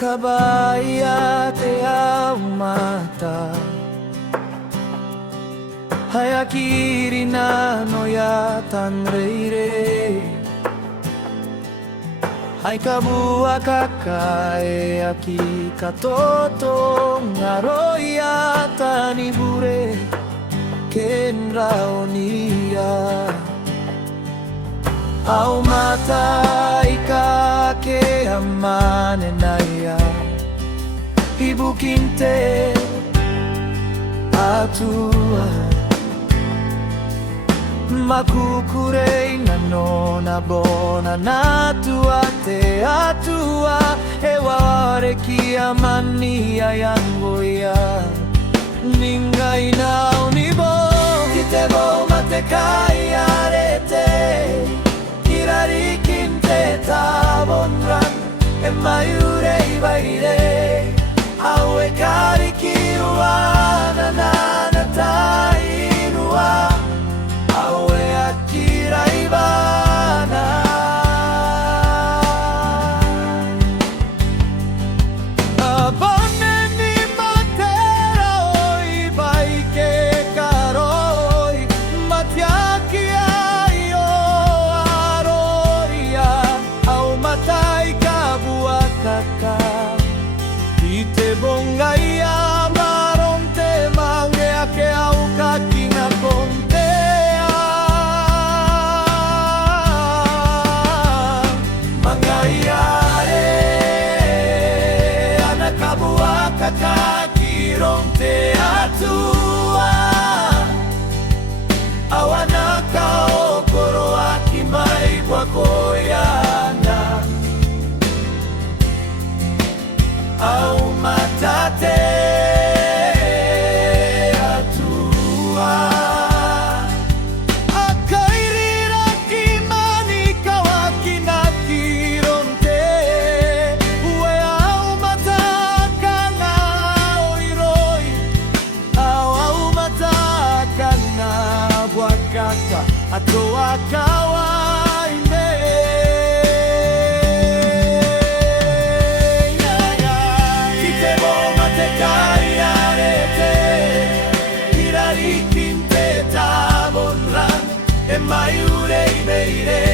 kabaya te au mata hayakiri na no ya tanreire hai kabua kakae aki katoto ngaroia tani bure kenra onia au mata ikake amane naya ibu kinte atua makukure na nona bona natua te atua eware kia mania yango ya ninga ina unibo kitebo matekai arete kirari kinte tabonran emayure ibaire awe kari kiwana na tainua awe akira ibana abone ni matera oi baike karoi matiaki ayo aroia au matai kabua kaka ite bongaia maronte mange ake au kakinga kontea mangaiare anakabua kaka kironte atua awanaka okoro akimai kwa koyana au matate atua akairira kimani kawakina kironte ue au mataka na oiroi au mataka na wakaka atoa kawaine Mayure ibeire